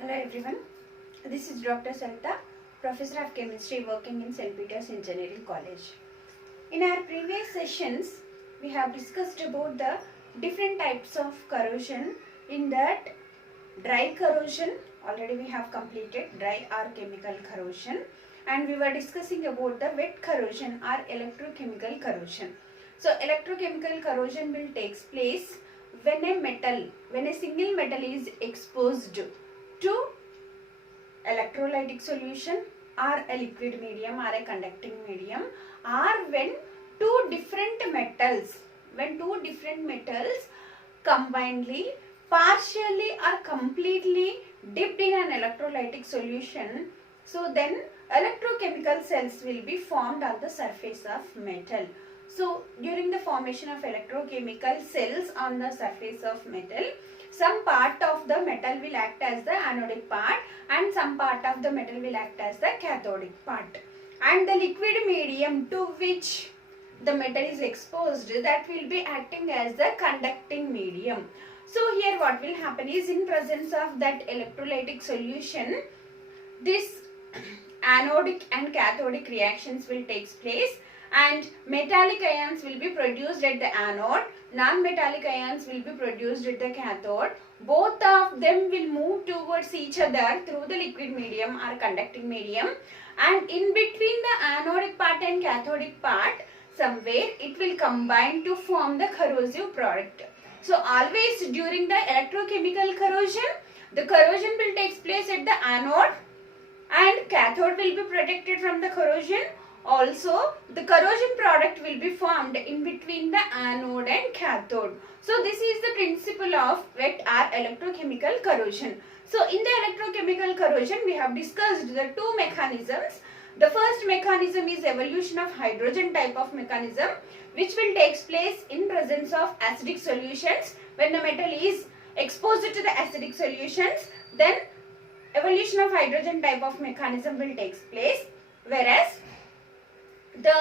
Hello everyone, this is Dr. Saritha, Professor of Chemistry working in St. Peter's Engineering College. In our previous sessions, we have discussed about the different types of corrosion. In that, dry corrosion, already we have completed dry or chemical corrosion, and we were discussing about the wet corrosion or electrochemical corrosion. So, electrochemical corrosion will take place when a single metal is exposed to electrolytic solution or a liquid medium or a conducting medium, or when two different metals combinedly, partially or completely dipped in an electrolytic solution. So then electrochemical cells will be formed on the surface of metal. So during the formation of electrochemical cells on the surface of metal, some part of the metal will act as the anodic part and some part of the metal will act as the cathodic part. And the liquid medium to which the metal is exposed, that will be acting as the conducting medium. So here what will happen is, in presence of that electrolytic solution, this anodic and cathodic reactions will take place, and metallic ions will be produced at the anode, non-metallic ions will be produced at the cathode. Both of them will move towards each other through the liquid medium or conducting medium, and in between the anodic part and cathodic part, somewhere it will combine to form the corrosive product. So always during the electrochemical corrosion, the corrosion will take place at the anode and cathode will be protected from the corrosion. Also, the corrosion product will be formed in between the anode and cathode. So this is the principle of wet or electrochemical corrosion. So in the electrochemical corrosion, we have discussed the two mechanisms. The first mechanism is evolution of hydrogen type of mechanism, which will take place in presence of acidic solutions. When the metal is exposed to the acidic solutions, then evolution of hydrogen type of mechanism will take place, whereas the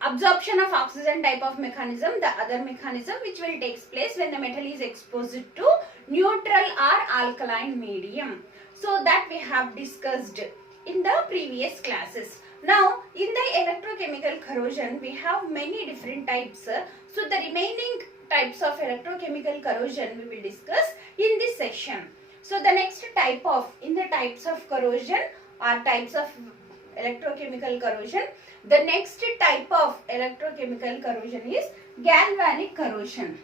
absorption of oxygen type of mechanism, the other mechanism, which will take place when the metal is exposed to neutral or alkaline medium. So that we have discussed in the previous classes. Now in the electrochemical corrosion, we have many different types. So the remaining types of electrochemical corrosion we will discuss in this section. So the next type of, in the types of corrosion or types of electrochemical corrosion, the next type of electrochemical corrosion is galvanic corrosion.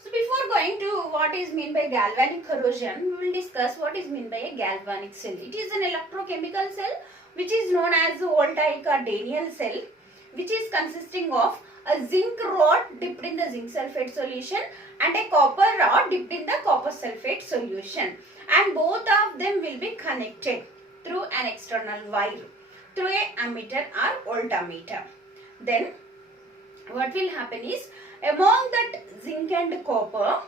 So before going to what is meant by galvanic corrosion, we will discuss what is meant by a galvanic cell. It is an electrochemical cell which is known as a voltaic or Daniell cell, which is consisting of a zinc rod dipped in the zinc sulfate solution and a copper rod dipped in the copper sulfate solution, and both of them will be connected through an external wire through a ammeter or voltmeter. Then what will happen is, among that zinc and copper,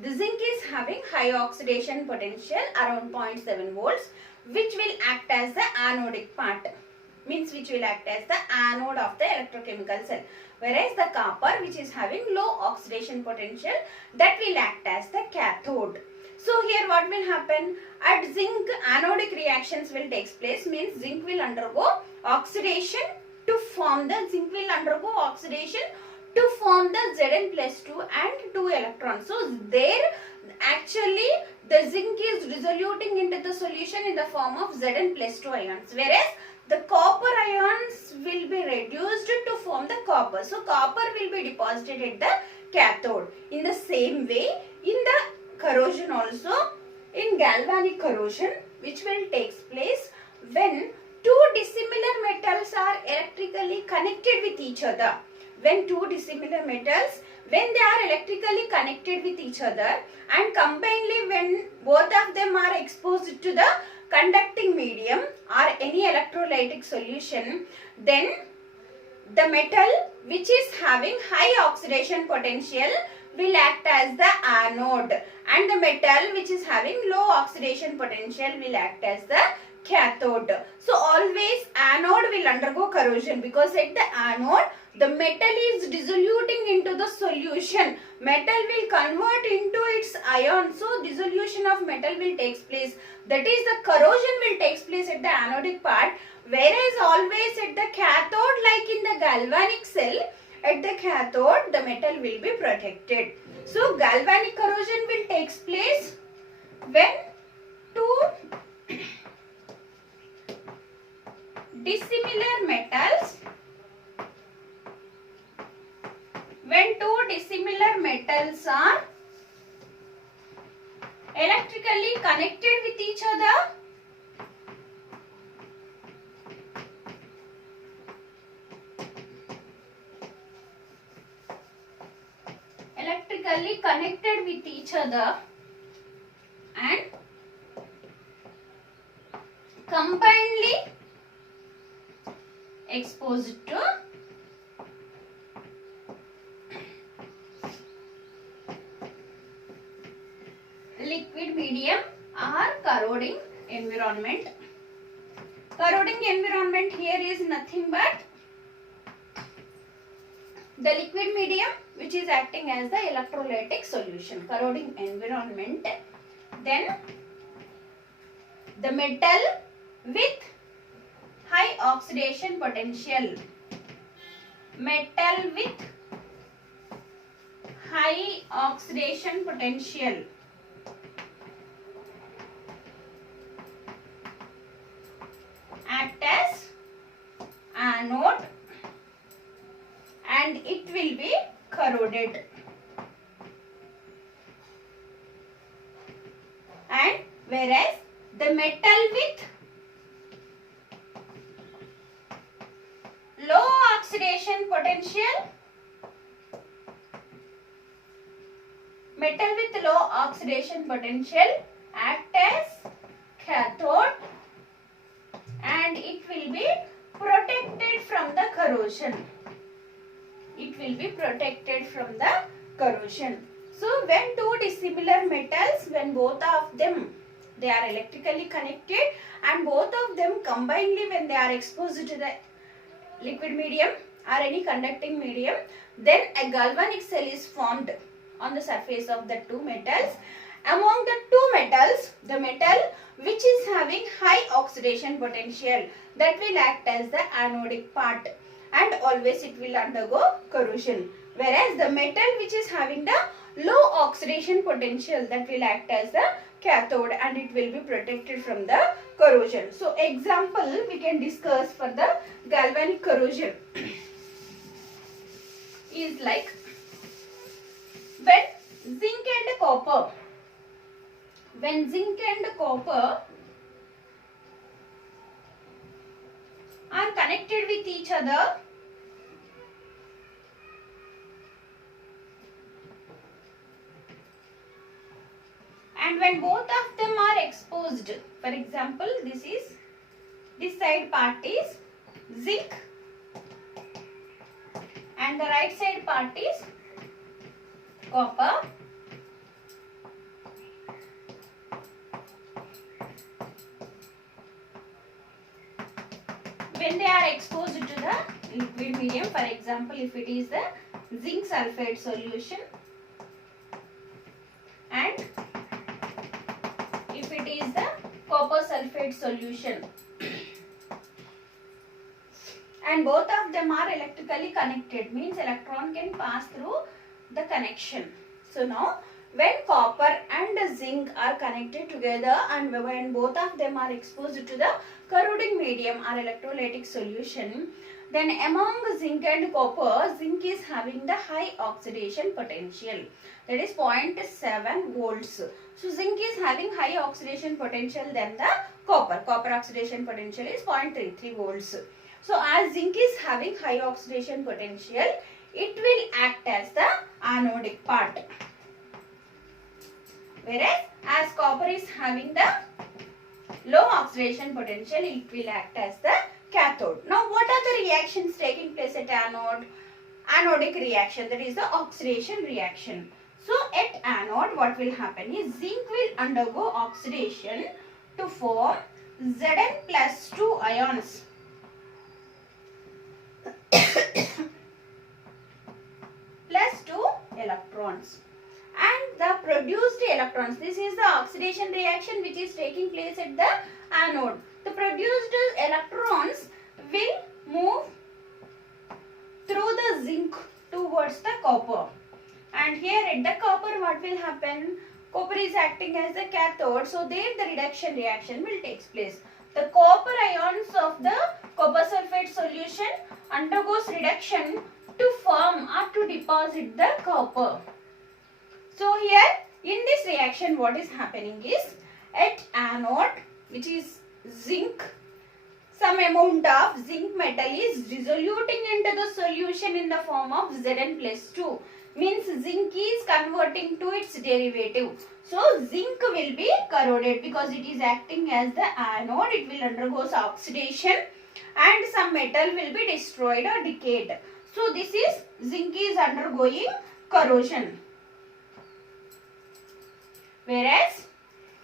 the zinc is having high oxidation potential around 0.7 volts, which will act as the anodic part, means which will act as the anode of the electrochemical cell, whereas the copper, which is having low oxidation potential, that will act as the cathode. So here what will happen, at zinc anodic reactions will take place, means zinc will undergo oxidation to form the Zn+2 and 2 electrons. So there actually the zinc is dissoluting into the solution in the form of Zn+2 ions, whereas the copper ions will be reduced to form the copper. So copper will be deposited at the cathode. In the same way, in the corrosion also, in galvanic corrosion, which will take place when two dissimilar metals are electrically connected with each other. When two dissimilar metals, when they are electrically connected with each other, and combinedly when both of them are exposed to the conducting medium or any electrolytic solution, then the metal which is having high oxidation potential will act as the anode, and the metal which is having low oxidation potential will act as the cathode. So always anode will undergo corrosion because at the anode the metal is dissoluting into the solution. Metal will convert into its ion. So dissolution of metal will take place. That is, the corrosion will take place at the anodic part. Whereas always at the cathode, like in the galvanic cell, at the cathode the metal will be protected. So galvanic corrosion will take place when two dissimilar metals are electrically connected with each other and combinedly exposed to liquid medium or corroding environment. Corroding environment here is nothing but the liquid medium which is acting as the electrolytic solution. Corroding environment. Then the metal with high oxidation potential. Metal with high oxidation potential. Act as anode and it will be corroded. And whereas the metal with low oxidation potential, act as cathode and it will be protected from the corrosion. So when two dissimilar metals, when both of them they are electrically connected and both of them combinedly when they are exposed to the liquid medium or any conducting medium, then a galvanic cell is formed on the surface of the two metals. Among the two metals, the metal which is having high oxidation potential, that will act as the anodic part and always it will undergo corrosion. Whereas the metal which is having the low oxidation potential, that will act as the cathode and it will be protected from the corrosion. So example we can discuss for the galvanic corrosion is like when zinc and copper are connected with each other, and when both of them are exposed, for example this side part is zinc and the right side part is copper. When they are exposed to the liquid medium, for example if it is the zinc sulfate solution and if it is the copper sulfate solution, and both of them are electrically connected, means electron can pass through the connection. So now when copper and zinc are connected together and when both of them are exposed to the corroding medium or electrolytic solution, then among zinc and copper, zinc is having the high oxidation potential, that is 0.7 volts. So zinc is having high oxidation potential than the copper. Copper oxidation potential is 0.33 volts. So as zinc is having high oxidation potential, it will act as the anodic part. Whereas as copper is having the low oxidation potential, it will act as the cathode. Now what are the reactions taking place at anode? Anodic reaction, that is the oxidation reaction. So at anode what will happen is zinc will undergo oxidation to form Zn plus 2 ions plus 2 electrons. And the produced electrons, this is the oxidation reaction which is taking place at the anode. The produced electrons will move through the zinc towards the copper. And here at the copper, what will happen? Copper is acting as the cathode, so there the reduction reaction will take place. The copper ions of the copper sulfate solution undergoes reduction to form or to deposit the copper. So here in this reaction, what is happening is at anode, which is zinc, some amount of zinc metal is dissoluting into the solution in the form of Zn plus 2. Means zinc is converting to its derivative. So zinc will be corroded because it is acting as the anode. It will undergo oxidation and some metal will be destroyed or decayed. So this is zinc is undergoing corrosion. Whereas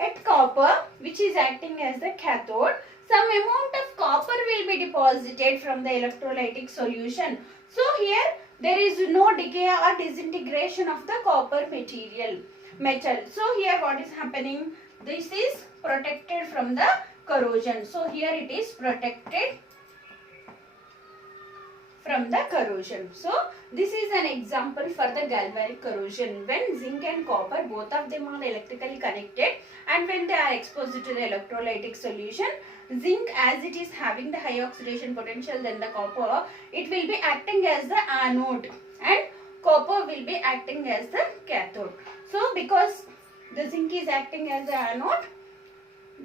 at copper, which is acting as the cathode, some amount of copper will be deposited from the electrolytic solution. So here there is no decay or disintegration of the copper metal. So here what is happening? This is protected from the corrosion. So here it is protected from the corrosion. So this is an example for the galvanic corrosion. When zinc and copper, both of them are electrically connected, and when they are exposed to the electrolytic solution, zinc, as it is having the high oxidation potential than the copper, it will be acting as the anode and copper will be acting as the cathode. So because the zinc is acting as the anode,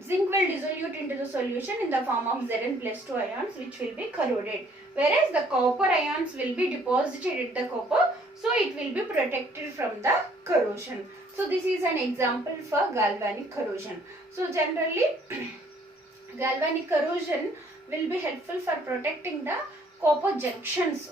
zinc will dissolute into the solution in the form of Zn plus 2 ions, which will be corroded. Whereas the copper ions will be deposited at the copper, so it will be protected from the corrosion. So this is an example for galvanic corrosion. So generally galvanic corrosion will be helpful for protecting the copper junctions.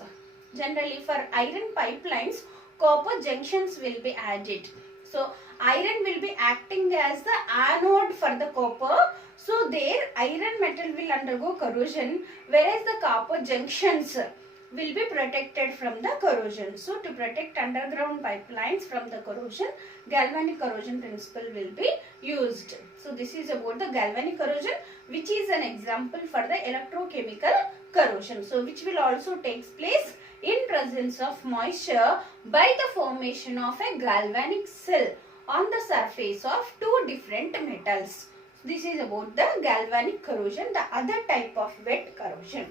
Generally for iron pipelines, copper junctions will be added. So iron will be acting as the anode for the copper. So there iron metal will undergo corrosion, whereas the copper junctions will be protected from the corrosion. So to protect underground pipelines from the corrosion, galvanic corrosion principle will be used. So this is about the galvanic corrosion, which is an example for the electrochemical corrosion. So which will also take place in presence of moisture by the formation of a galvanic cell on the surface of two different metals. This is about the galvanic corrosion, the other type of wet corrosion.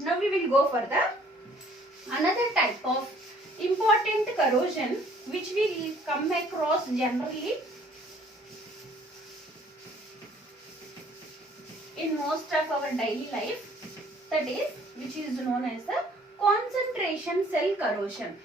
Now we will go for the another type of important corrosion which we come across generally in most of our daily life, that is, which is known as the concentration cell corrosion.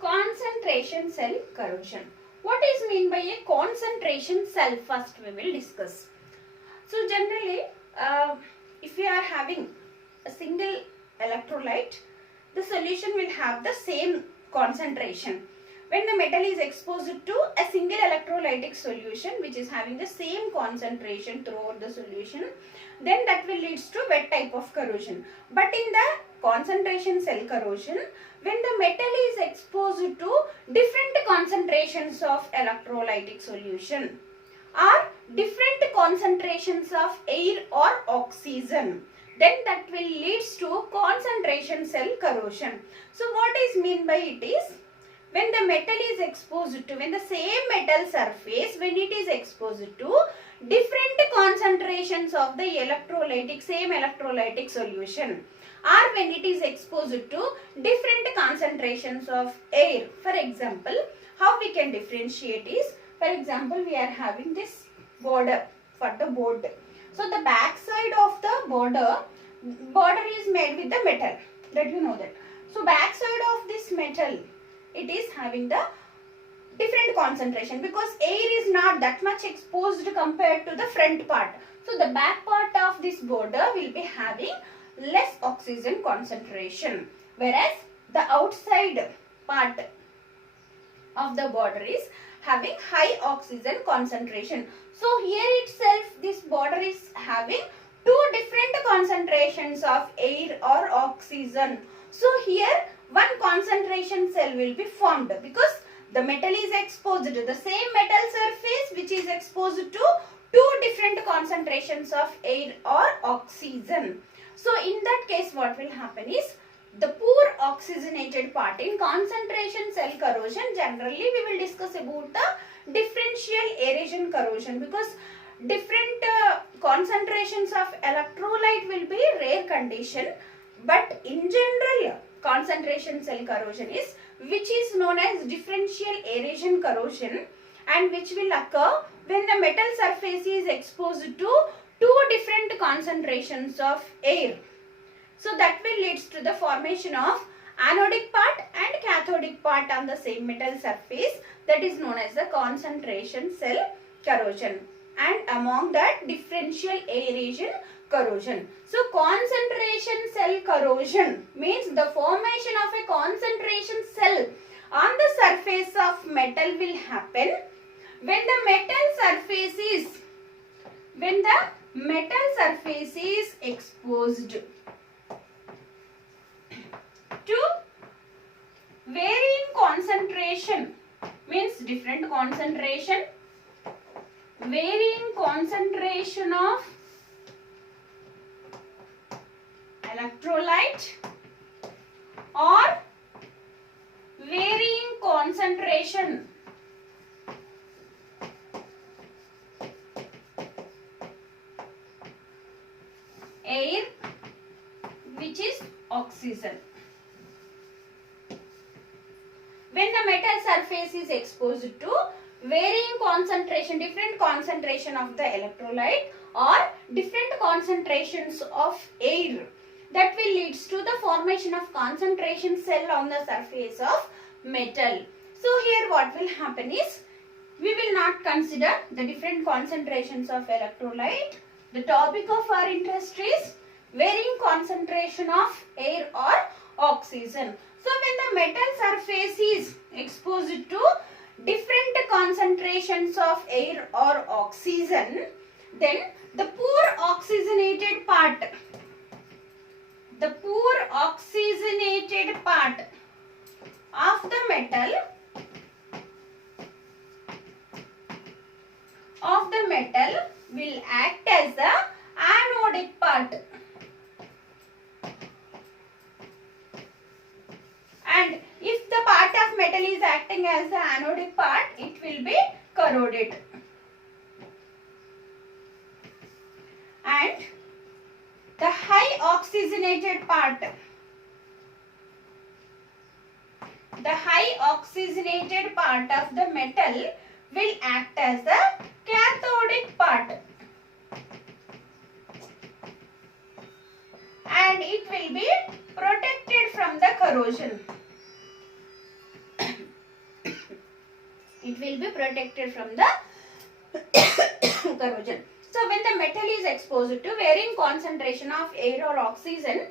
Concentration cell corrosion. What is mean by a concentration cell? First we will discuss. So generally, if you are having a single electrolyte, the solution will have the same concentration. When the metal is exposed to a single electrolytic solution which is having the same concentration throughout the solution, then that will leads to wet type of corrosion. But in the concentration cell corrosion, when the metal is exposed to different concentrations of electrolytic solution or different concentrations of air or oxygen, then that will leads to concentration cell corrosion. So what is mean by it is, when the metal is exposed to, when the same metal surface, when it is exposed to different concentrations of the same electrolytic solution, or when it is exposed to different concentrations of air. For example, how we can differentiate is, for example, we are having this border for the board. So the back side of the border is made with the metal, that you know that. So back side of this metal, it is having the different concentration because air is not that much exposed compared to the front part. So the back part of this border will be having less oxygen concentration, whereas the outside part of the border is having high oxygen concentration. So here itself this border is having two different concentrations of air or oxygen. So here one concentration cell will be formed because the metal is exposed to the same metal surface which is exposed to two different concentrations of air or oxygen. So in that case what will happen is the poor oxygenated part in concentration cell corrosion, generally we will discuss about the differential aeration corrosion because different concentrations of electrolyte will be rare condition, but in general concentration cell corrosion is which is known as differential aeration corrosion and which will occur when the metal surface is exposed to two different concentrations of air. So that will leads to the formation of anodic part and cathodic part on the same metal surface, that is known as the concentration cell corrosion, and among that differential aeration corrosion. So concentration cell corrosion means the formation of a concentration cell on the surface of metal will happen when the metal surface is exposed to varying concentration, means different concentration, varying concentration of electrolyte or varying concentration air which is oxygen. When the metal surface is exposed to varying concentration, different concentration of the electrolyte or different concentrations of air, that will leads to the formation of concentration cell on the surface of metal. So here what will happen is, we will not consider the different concentrations of electrolyte. The topic of our interest is varying concentration of air or oxygen. So when the metal surface is exposed to different concentrations of air or oxygen, then the poor oxygenated part of the metal will act as the anodic part, and if the part of metal is acting as the anodic part, it will be corroded. And the high oxygenated part of the metal will act as the cathodic part, and it will be protected from the corrosion. It will be protected from the corrosion. So when the metal is exposed to varying concentration of air or oxygen,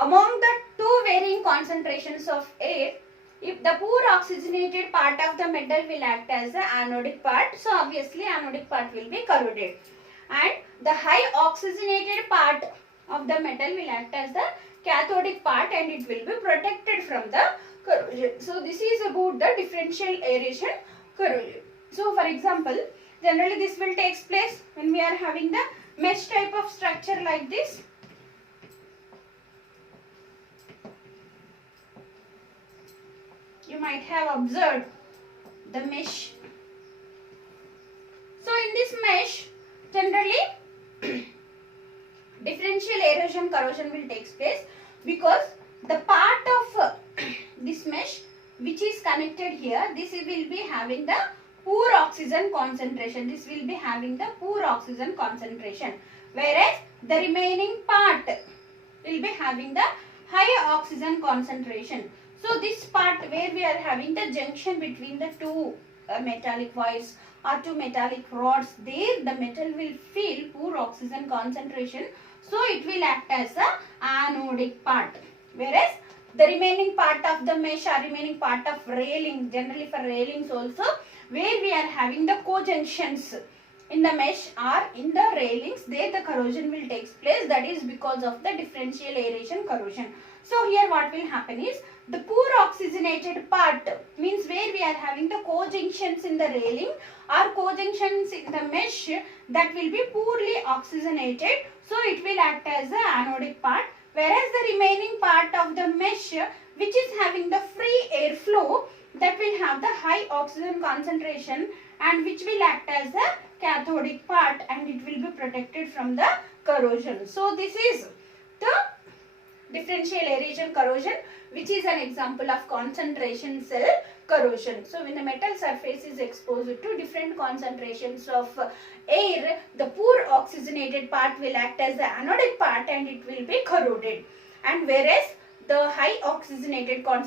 among the two varying concentrations of air, if the poor oxygenated part of the metal will act as the anodic part, so obviously anodic part will be corroded, and the high oxygenated part of the metal will act as the cathodic part and it will be protected from the corrosion. So this is about the differential aeration corrosion. So for example, generally this will take place when we are having the mesh type of structure like this. You might have observed the mesh. So in this mesh, generally differential aeration corrosion will take place because the part of this mesh which is connected here, this will be having the poor oxygen concentration. This will be having the poor oxygen concentration, whereas the remaining part will be having the high oxygen concentration. So this part where we are having the junction between the two metallic wires or two metallic rods, there the metal will feel poor oxygen concentration. So it will act as the anodic part, whereas the remaining part of the mesh or remaining part of railing, generally for railings also, where we are having the co-junctions in the mesh or in the railings, there the corrosion will take place. That is because of the differential aeration corrosion. So here what will happen is, the poor oxygenated part means where we are having the co-junctions in the railing or co-junctions in the mesh that will be poorly oxygenated. So it will act as the anodic part, whereas the remaining part of the mesh which is having the free airflow, that will have the high oxygen concentration and which will act as the cathodic part, and it will be protected from the corrosion. So this is the differential aeration corrosion, which is an example of concentration cell corrosion. So when the metal surface is exposed to different concentrations of air, the poor oxygenated part will act as the anodic part and it will be corroded, and whereas the high oxygenated part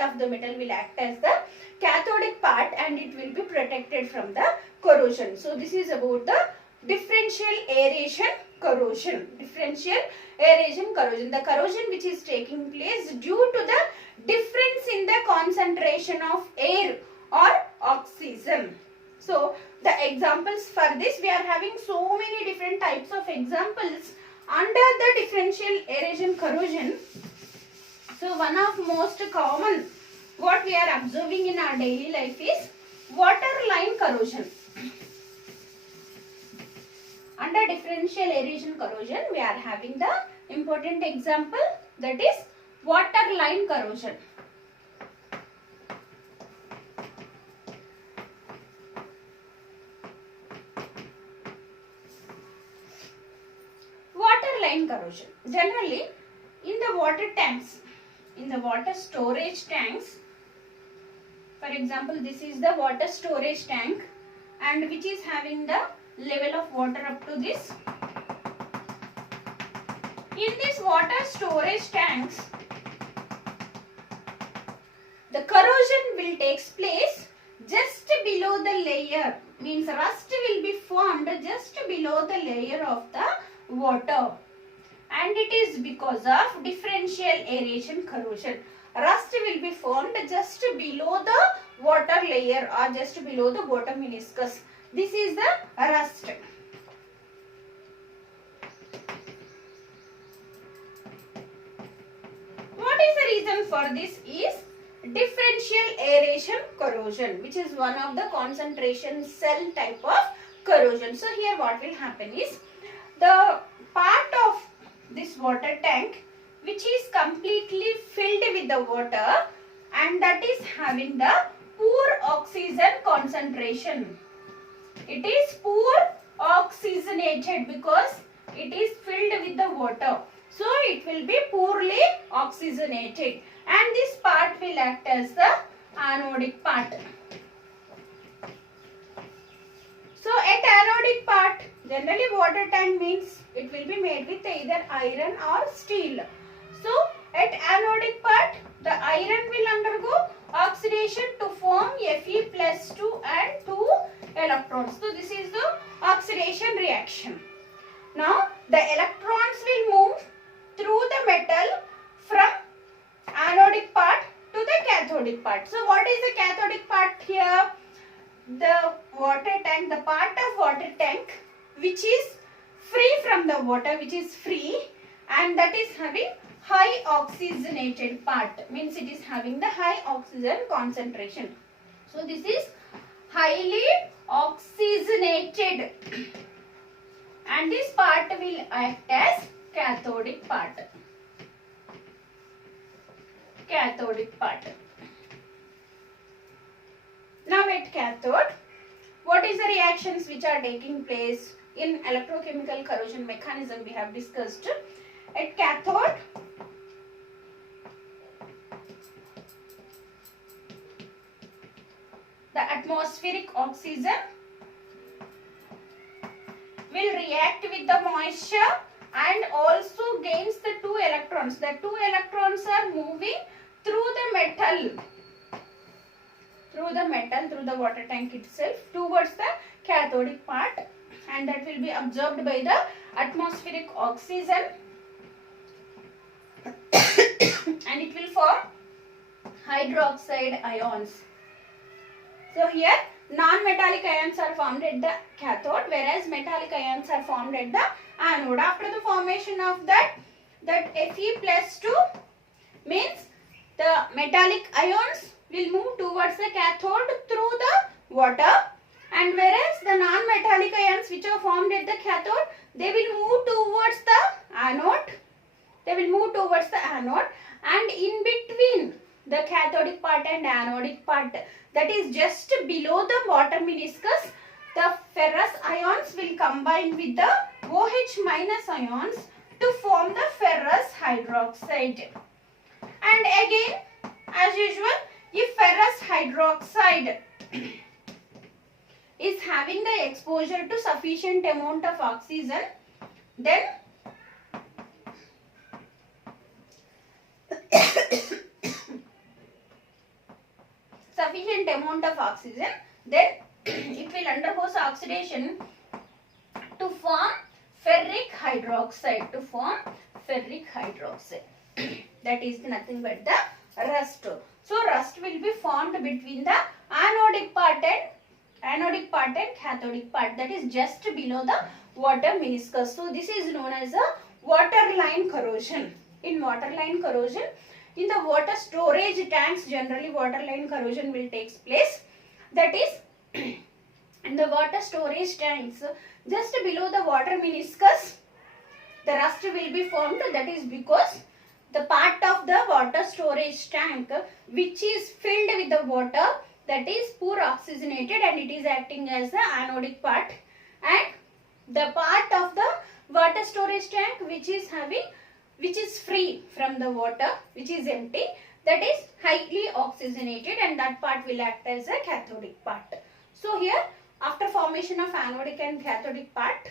of the metal will act as the cathodic part and it will be protected from the corrosion. So this is about the differential aeration corrosion. Differential aeration corrosion, the corrosion which is taking place due to the difference in the concentration of air or oxygen. So the examples for this, we are having so many different types of examples under the differential aeration corrosion. So one of most common what we are observing in our daily life is water line corrosion. Under differential aeration corrosion, we are having the important example, that is water line corrosion. Water line corrosion. Generally, in the water tanks, in the water storage tanks, for example, this is the water storage tank, and which is having the level of water up to this. In this water storage tanks, the corrosion will take place just below the layer, means rust will be formed just below the layer of the water, and it is because of differential aeration corrosion. Rust will be formed just below the water layer or just below the bottom meniscus. This is the rust. What is the reason for this is differential aeration corrosion, which is one of the concentration cell type of corrosion. So here what will happen is, the part of this water tank which is completely filled with the water and that is having the poor oxygen concentration. It is poor oxygenated because it is filled with the water. So it will be poorly oxygenated, and this part will act as the anodic part. So at anodic part, generally water tank means it will be made with either iron or steel. So at anodic part, the iron will undergo oxidation to form Fe+2 and 2 electrons. So this is the oxidation reaction. Now the electrons will move through the metal from anodic part to the cathodic part. So what is the cathodic part here? The water tank, the part of water tank which is free from the water, which is free, and that is having high oxygenated part, means it is having the high oxygen concentration. So this is highly oxygenated, and this part will act as cathodic part. Cathodic part. Now at cathode, what is the reactions which are taking place in electrochemical corrosion mechanism we have discussed. At cathode, the atmospheric oxygen will react with the moisture and also gains the 2 electrons. The 2 electrons are moving through the metal, through the water tank itself towards the cathodic part, and that will be absorbed by the atmospheric oxygen, and it will form hydroxide ions. So here non-metallic ions are formed at the cathode, whereas metallic ions are formed at the anode. After the formation of that Fe plus 2 means the metallic ions will move towards the cathode through the water, and whereas the non-metallic ions which are formed at the cathode, they will move towards the anode. And in between the cathodic part and anodic part, that is just below the water meniscus, the ferrous ions will combine with the OH minus ions to form the ferrous hydroxide. And again, as usual, if ferrous hydroxide is having the exposure to sufficient amount of oxygen, then it will undergo oxidation to form ferric hydroxide. That is nothing but the rust. So rust will be formed between the anodic part and cathodic part, that is just below the water meniscus. So this is known as a waterline corrosion. In waterline corrosion, in the water storage tanks, generally waterline corrosion will take place. That is, in the water storage tanks, just below the water meniscus, the rust will be formed. That is because the part of the water storage tank which is filled with the water, that is poor oxygenated, and it is acting as the anodic part, and the part of the water storage tank which is free from the water, which is empty, that is highly oxygenated, and that part will act as a cathodic part. So here, after formation of anodic and cathodic part,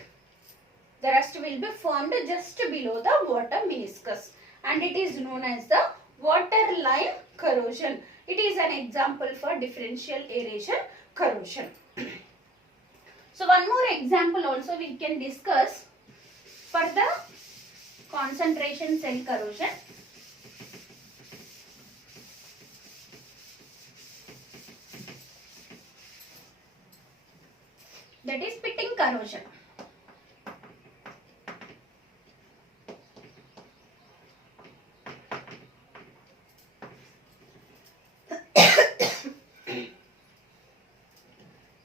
the rust will be formed just below the water meniscus, and it is known as the waterline corrosion. It is an example for differential aeration corrosion. So one more example also we can discuss for the concentration cell corrosion. That is pitting corrosion.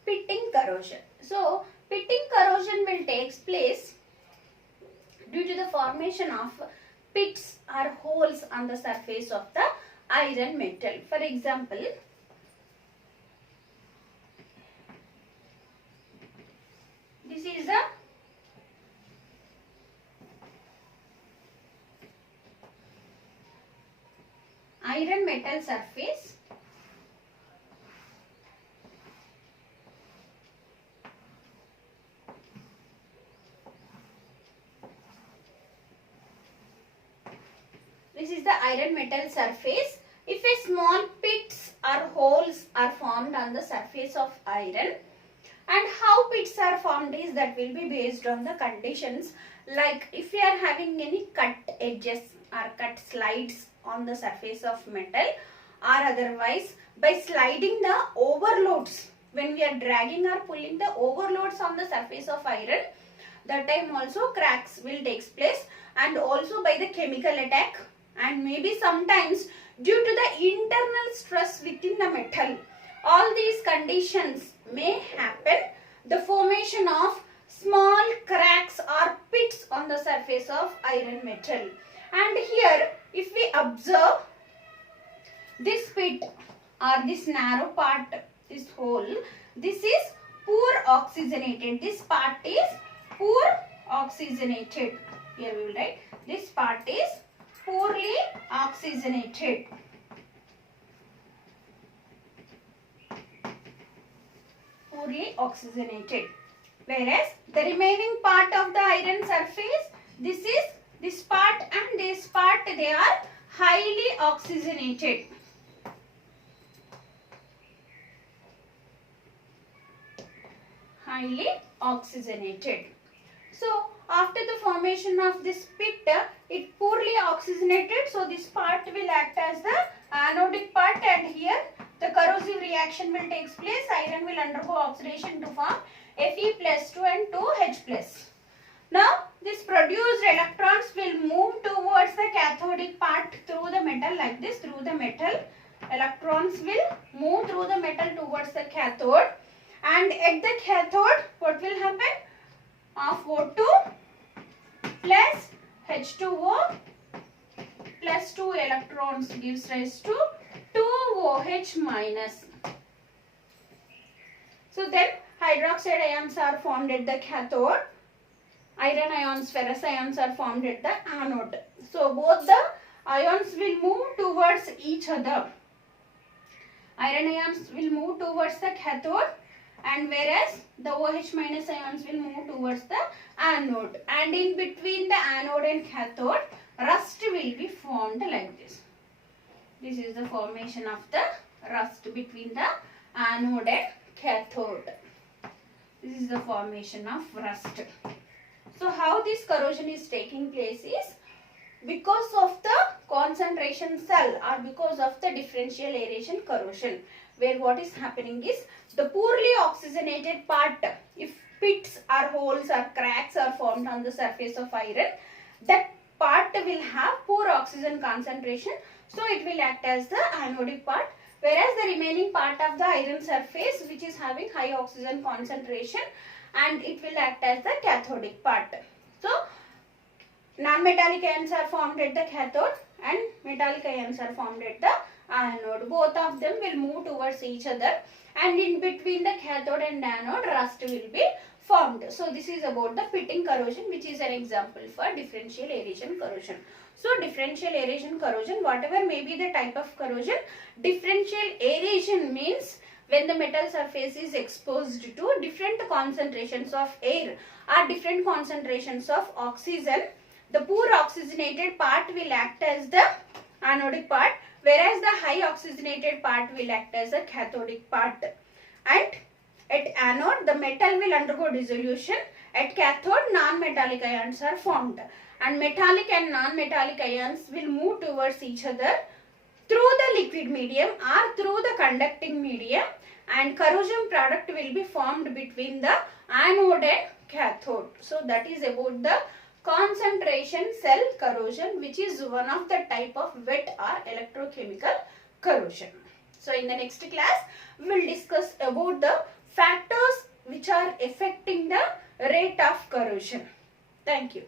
Pitting corrosion. So pitting corrosion will take place due to the formation of pits or holes on the surface of the iron metal. For example, this is a iron metal surface. This is the iron metal surface. If a small pits or holes are formed on the surface of iron, and how pits are formed is that will be based on the conditions, like if we are having any cut edges or cut slides on the surface of metal, or otherwise by sliding the overloads, when we are dragging or pulling the overloads on the surface of iron, that time also cracks will take place, and also by the chemical attack, and maybe sometimes due to the internal stress within the metal. All these conditions may happen, the formation of small cracks or pits on the surface of iron metal. And here, if we observe this pit or this narrow part, this hole, this is poor oxygenated. This part is poor oxygenated. Here we will write, this part is poorly oxygenated. Poorly oxygenated. Whereas the remaining part of the iron surface, this part and this part, they are highly oxygenated. Highly oxygenated. So after the formation of this pit, it poorly oxygenated, so this part will act as the anodic part, and here the corrosive reaction will take place. Iron will undergo oxidation to form Fe+2 and 2H+. Now this produced electrons will move towards the cathodic part through the metal like this. Through the metal, electrons will move through the metal towards the cathode, and at the cathode what will happen? Of O2 plus H2O plus 2 electrons gives rise to 2OH minus. So then hydroxide ions are formed at the cathode. Iron ions, ferrous ions are formed at the anode. So both the ions will move towards each other. Iron ions will move towards the cathode, and whereas the OH minus ions will move towards the anode. And in between the anode and cathode, rust will be formed like this. This is the formation of the rust between the anode and cathode. This is the formation of rust. So how this corrosion is taking place is because of the concentration cell or because of the differential aeration corrosion, where what is happening is the poorly oxygenated part, if pits or holes or cracks are formed on the surface of iron, that part will have poor oxygen concentration, so it will act as the anodic part, whereas the remaining part of the iron surface which is having high oxygen concentration, and it will act as the cathodic part. So non-metallic ions are formed at the cathode and metallic ions are formed at the anode. Both of them will move towards each other, and in between the cathode and anode rust will be formed. So this is about the pitting corrosion, which is an example for differential aeration corrosion. So differential aeration corrosion, whatever may be the type of corrosion, differential aeration means when the metal surface is exposed to different concentrations of air or different concentrations of oxygen, the poor oxygenated part will act as the anodic part, whereas the high oxygenated part will act as the cathodic part. And at anode, the metal will undergo dissolution. At cathode, non-metallic ions are formed, and metallic and non-metallic ions will move towards each other through the liquid medium or through the conducting medium, and corrosion product will be formed between the anode and cathode. So that is about the concentration cell corrosion, which is one of the type of wet or electrochemical corrosion. So in the next class, we will discuss about the factors which are affecting the rate of corrosion. Thank you.